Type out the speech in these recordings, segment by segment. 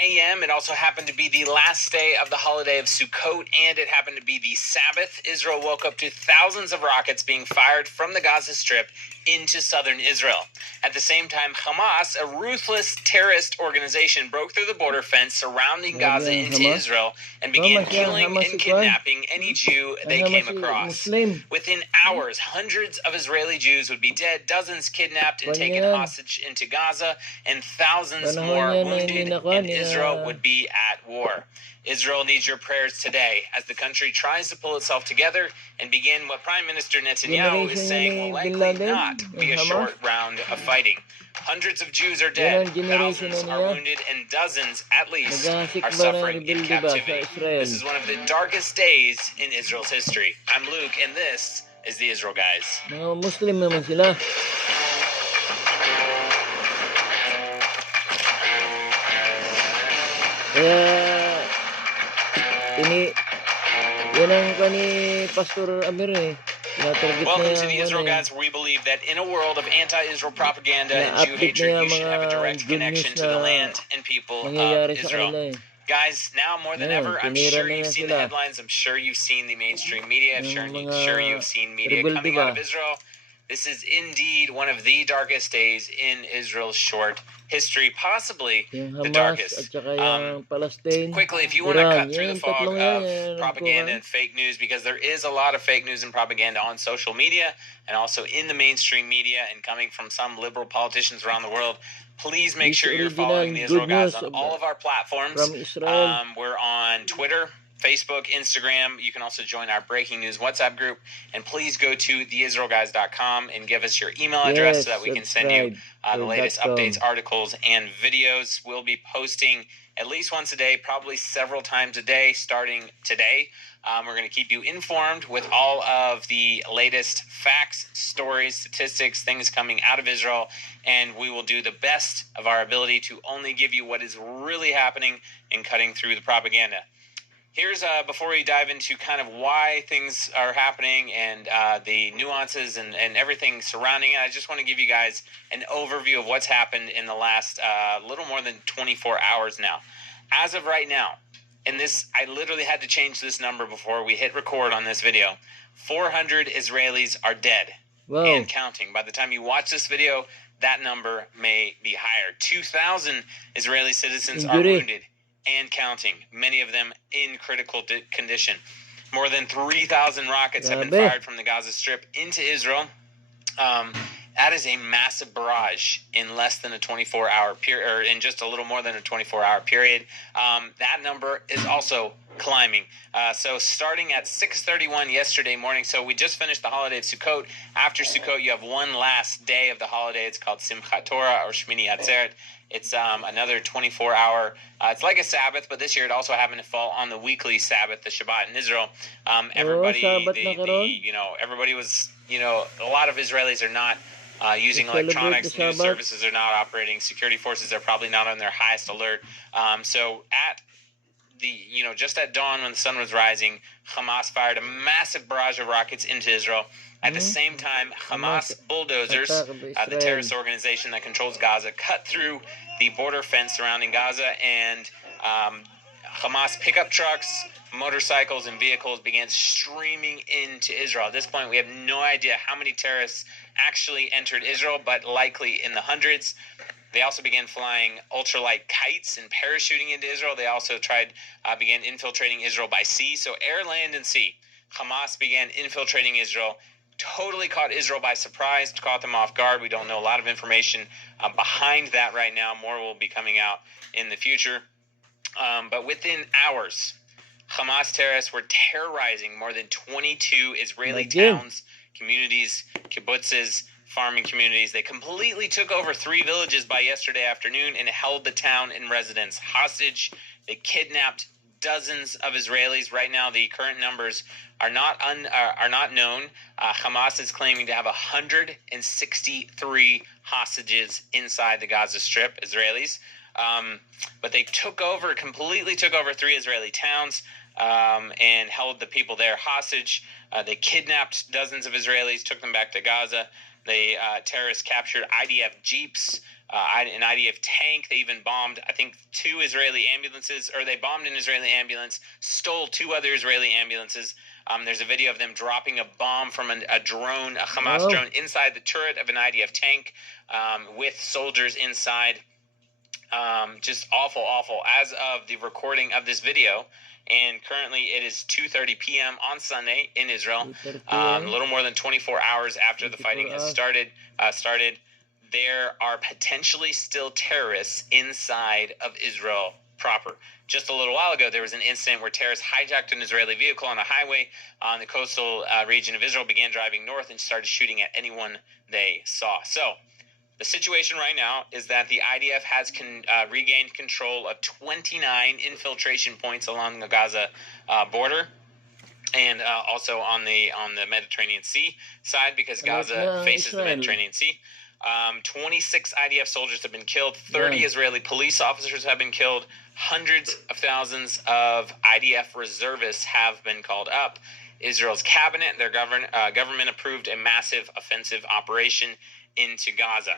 a.m. It also happened to be the last day of the holiday of Sukkot, and it happened to be the Sabbath. Israel woke up to thousands of rockets being fired from the Gaza Strip into southern Israel. At the same time, Hamas, a ruthless terrorist organization, broke through the border fence surrounding Gaza into Israel and began killing and kidnapping any Jew they came across. Within hours, hundreds of Israeli Jews would be dead, dozens kidnapped and taken hostage into Gaza, and thousands more wounded, and Israel would be at war. Israel needs your prayers today as the country tries to pull itself together and begin what Prime Minister Netanyahu is saying will likely not be a short round of fighting. Hundreds of Jews are dead, thousands are wounded, and dozens, at least, are suffering in captivity. This is one of the darkest days in Israel's history. I'm Luke, and this is the Israel Guys. Mga Muslim naman sila. Kaya yan ang kani Pastor Amir Welcome to the Israel Guys, where we believe that in a world of anti-Israel propaganda and Jew hatred, you should have a direct connection to the land and people of Israel. Guys, now more than ever, I'm sure you've seen the headlines. I'm sure you've seen the mainstream media. I'm sure you've seen media coming out of Israel. This is indeed one of the darkest days in Israel's short history, possibly the darkest. Quickly, if you want to cut through the fog of propaganda and fake news, because there is a lot of fake news and propaganda on social media and also in the mainstream media and coming from some liberal politicians around the world, please make sure you're following the Israel Guys on all of our platforms. We're on Twitter, Facebook, Instagram. You can also join our breaking news WhatsApp group. And please go to theisraelguys.com and give us your email address so that we can send you the latest updates, articles, and videos. We'll be posting at least once a day, probably several times a day, starting today. We're going to keep you informed with all of the latest facts, stories, statistics, things coming out of Israel, and we will do the best of our ability to only give you what is really happening and cutting through the propaganda. Here's, before we dive into kind of why things are happening and the nuances and everything surrounding it, I just want to give you guys an overview of what's happened in the last little more than 24 hours now. As of right now, and this, I literally had to change this number before we hit record on this video, 400 Israelis are dead and counting. By the time you watch this video, that number may be higher. 2,000 Israeli citizens are wounded and counting, many of them in critical condition. More than 3,000 rockets have been fired from the Gaza Strip into Israel. That is a massive barrage in less than a 24-hour period, or in just a little more than a 24-hour period. That number is also climbing. So starting at 6:31 yesterday morning, so we just finished the holiday of Sukkot. After Sukkot, you have one last day of the holiday. It's called Simchat Torah or Shmini Atzeret. It's another 24-hour. It's like a Sabbath, but this year it also happened to fall on the weekly Sabbath, the Shabbat in Israel. Everybody was, a lot of Israelis are not using electronics. News services are not operating. Security forces are probably not on their highest alert. So at just at dawn when the sun was rising, Hamas fired a massive barrage of rockets into Israel. At the same time, Hamas bulldozers, the terrorist organization that controls Gaza, cut through the border fence surrounding Gaza, and Hamas pickup trucks, motorcycles, and vehicles began streaming into Israel. At this point, we have no idea how many terrorists actually entered Israel, but likely in the hundreds. They also began flying ultralight kites and parachuting into Israel. They also began infiltrating Israel by sea. So air, land, and sea. Hamas began infiltrating Israel, totally caught Israel by surprise, caught them off guard. We don't know a lot of information behind that right now. More will be coming out in the future. But within hours, Hamas terrorists were terrorizing more than 22 Israeli towns, communities, kibbutzes, farming communities. They completely took over 3 villages by yesterday afternoon and held the town and residents hostage. They kidnapped dozens of Israelis. Right now, the current numbers are not known. Hamas is claiming to have 163 hostages inside the Gaza Strip, Israelis. But they completely took over 3 Israeli towns and held the people there hostage. They kidnapped dozens of Israelis, took them back to Gaza. The terrorists captured IDF jeeps, an IDF tank. They even bombed, I think, 2 Israeli ambulances, or they bombed an Israeli ambulance, stole 2 other Israeli ambulances. There's a video of them dropping a bomb from a drone, a Hamas drone, inside the turret of an IDF tank with soldiers inside. Just awful, awful. As of the recording of this video, and currently it is 2:30 p.m. on Sunday in Israel, a little more than 24 hours after the fighting has started, there are potentially still terrorists inside of Israel proper. Just a little while ago, there was an incident where terrorists hijacked an Israeli vehicle on a highway on the coastal region of Israel, began driving north, and started shooting at anyone they saw. So the situation right now is that the IDF has regained control of 29 infiltration points along the Gaza border, and also on the Mediterranean Sea side, because Gaza faces the Mediterranean Sea. 26 IDF soldiers have been killed. 30 Israeli police officers have been killed. Hundreds of thousands of IDF reservists have been called up. Israel's cabinet, their government approved a massive offensive operation into Gaza.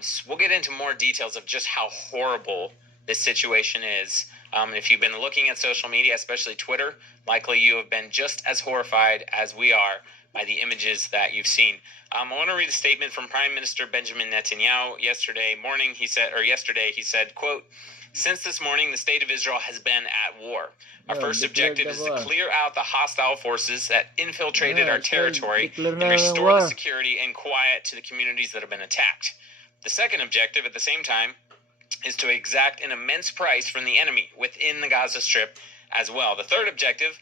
So we'll get into more details of just how horrible this situation is. If you've been looking at social media, especially Twitter, likely you have been just as horrified as we are by the images that you've seen. I want to read a statement from Prime Minister Benjamin Netanyahu. Yesterday, he said, quote, "Since this morning, the state of Israel has been at war. Our first objective is to clear out the hostile forces that infiltrated our territory and restore the security and quiet to the communities that have been attacked. The second objective, at the same time, is to exact an immense price from the enemy within the Gaza Strip as well. The third objective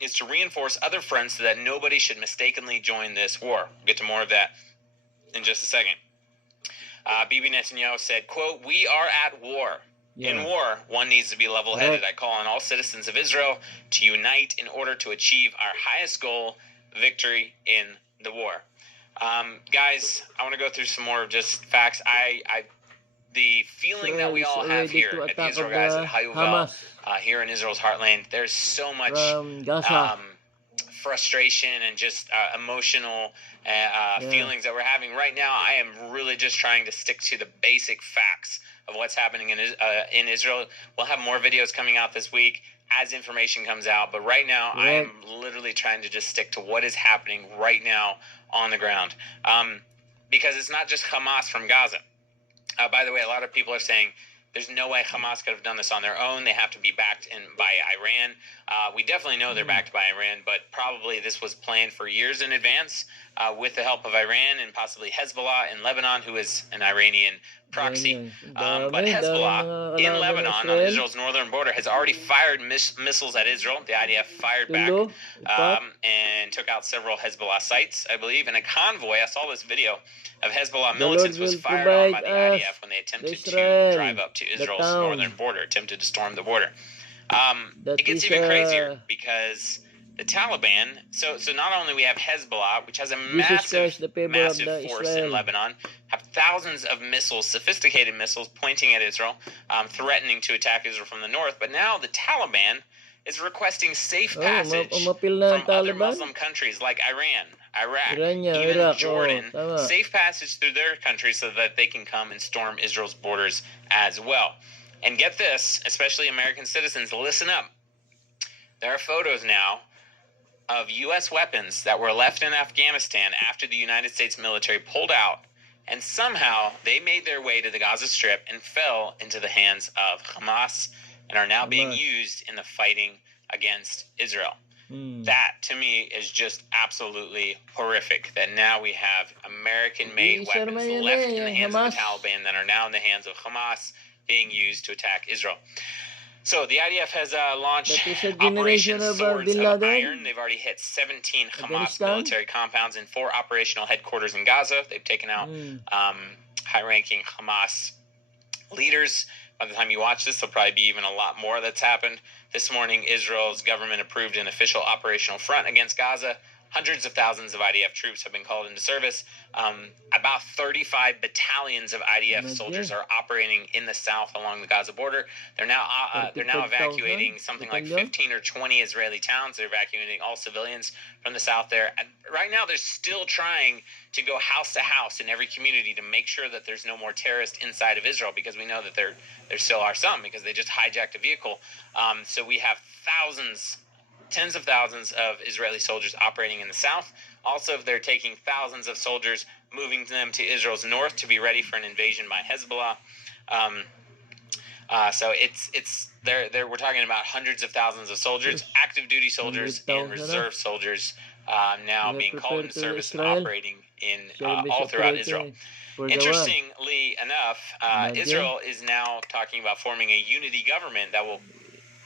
is to reinforce other fronts so that nobody should mistakenly join this war." We'll get to more of that in just a second. Bibi Netanyahu said, quote, "We are at war. In war, one needs to be level-headed. I call on all citizens of Israel to unite in order to achieve our highest goal, victory in the war." Guys, I want to go through some more just facts. The feeling that we all have here at the Israel Guys at Hayuvel, here in Israel's heartland, there's so much frustration and just emotional feelings that we're having right now. I am really just trying to stick to the basic facts of what's happening in Israel. We'll have more videos coming out this week as information comes out, but right now I am literally trying to just stick to what is happening right now on the ground, because it's not just Hamas from Gaza. By the way, a lot of people are saying there's no way Hamas could have done this on their own. They have to be backed by Iran. We definitely know they're backed by Iran, but probably this was planned for years in advance with the help of Iran and possibly Hezbollah in Lebanon, who is an Iranian proxy. But Hezbollah in Lebanon, on Israel's northern border, has already fired missiles at Israel. The IDF fired back and took out several Hezbollah sites, I believe. And a convoy, I saw this video of Hezbollah militants, was fired on by the IDF when they attempted to drive up to Israel's northern border, attempted to storm the border. It gets even crazier because the Taliban, so not only we have Hezbollah, which has a massive force in Lebanon, have thousands of missiles, sophisticated missiles pointing at Israel, threatening to attack Israel from the north, but now the Taliban is requesting safe passage from other Muslim countries like Iran, Iraq, even Jordan, safe passage through their countries so that they can come and storm Israel's borders as well. And get this, especially American citizens, listen up. There are photos now of U.S. weapons that were left in Afghanistan after the United States military pulled out, and somehow they made their way to the Gaza Strip and fell into the hands of Hamas and are now being used in the fighting against Israel. That, to me, is just absolutely horrific, that now we have American-made weapons left in the hands of the Taliban that are now in the hands of Hamas being used to attack Israel. So the IDF has launched Operation Swords of Iron. They've already hit 17 Hamas military compounds and 4 operational headquarters in Gaza. They've taken out high-ranking Hamas leaders. By the time you watch this, there'll probably be even a lot more that's happened. This morning, Israel's government approved an official operational front against Gaza, Hundreds of thousands of IDF troops have been called into service. About 35 battalions of IDF soldiers are operating in the south along the Gaza border. They're now evacuating something like 15 or 20 Israeli towns. They're evacuating all civilians from the south there. And right now, they're still trying to go house to house in every community to make sure that there's no more terrorists inside of Israel, because we know that there still are some, because they just hijacked a vehicle. So we have tens of thousands of Israeli soldiers operating in the south. Also, they're taking thousands of soldiers, moving them to Israel's north to be ready for an invasion by Hezbollah. So we're talking about hundreds of thousands of soldiers, active duty soldiers and reserve soldiers now being called into service and operating in all throughout Israel. Interestingly enough, Israel is now talking about forming a unity government that will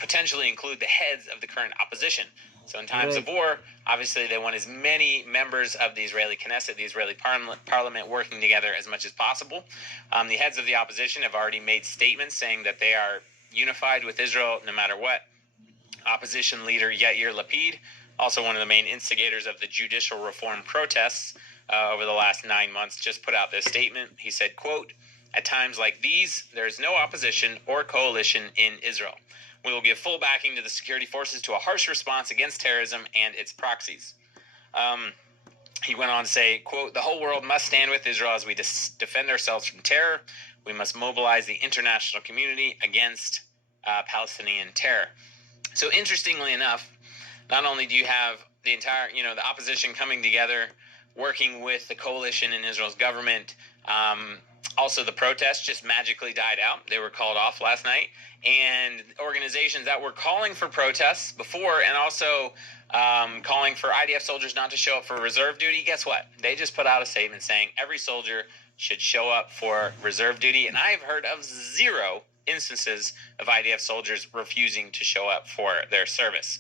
potentially include the heads of the current opposition. So in times of war, obviously they want as many members of the Israeli Knesset, the Israeli parliament, working together as much as possible. The heads of the opposition have already made statements saying that they are unified with Israel no matter what. Opposition leader Yair Lapid, also one of the main instigators of the judicial reform protests over the last 9 months, just put out this statement. He said, quote, "At times like these, there is no opposition or coalition in Israel. We will give full backing to the security forces to a harsh response against terrorism and its proxies." He went on to say, quote, "The whole world must stand with Israel as we defend ourselves from terror. We must mobilize the international community against Palestinian terror." So interestingly enough, not only do you have the entire, the opposition coming together, working with the coalition in Israel's government, also the protests just magically died out. They were called off last night. And organizations that were calling for protests before, and also calling for IDF soldiers not to show up for reserve duty, guess what? They just put out a statement saying every soldier should show up for reserve duty. And I've heard of 0 instances of IDF soldiers refusing to show up for their service.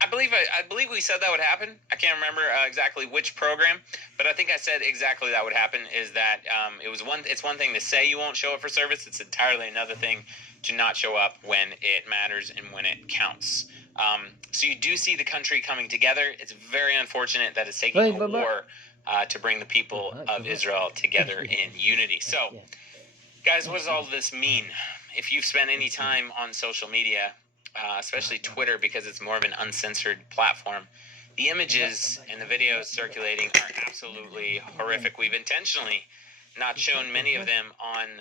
I believe we said that would happen. I can't remember exactly which program, but I think I said exactly that would happen. Is that it's one thing to say you won't show up for service. It's entirely another thing to not show up when it matters and when it counts. So you do see the country coming together. It's very unfortunate that it's taking a war to bring the people of Israel together in unity. So, guys, what does all this mean? If you've spent any time on social media, especially Twitter, because it's more of an uncensored platform, the images and the videos circulating are absolutely horrific. We've intentionally not shown many of them on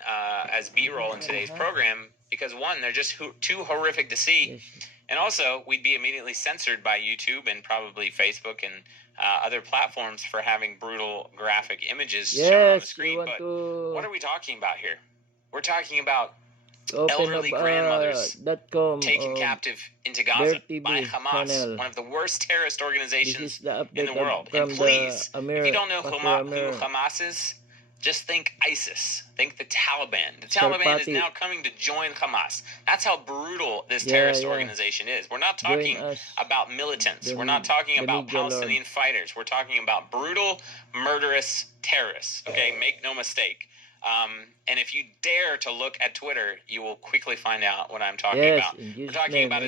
as B-roll in today's program because, one, they're just too horrific to see, and also we'd be immediately censored by YouTube and probably Facebook and other platforms for having brutal graphic images shown on the screen. But what are we talking about here? We're talking about elderly grandmothers taken captive into Gaza by Hamas, one of the worst terrorist organizations in the world. And please, if you don't know who Hamas is, just think ISIS. Think the Taliban. The Taliban is now coming to join Hamas. That's how brutal this terrorist organization is. We're not talking about militants. We're not talking about Palestinian fighters. We're talking about brutal, murderous terrorists. Okay, make no mistake. And if you dare to look at Twitter, you will quickly find out what I'm talking about. We're talking about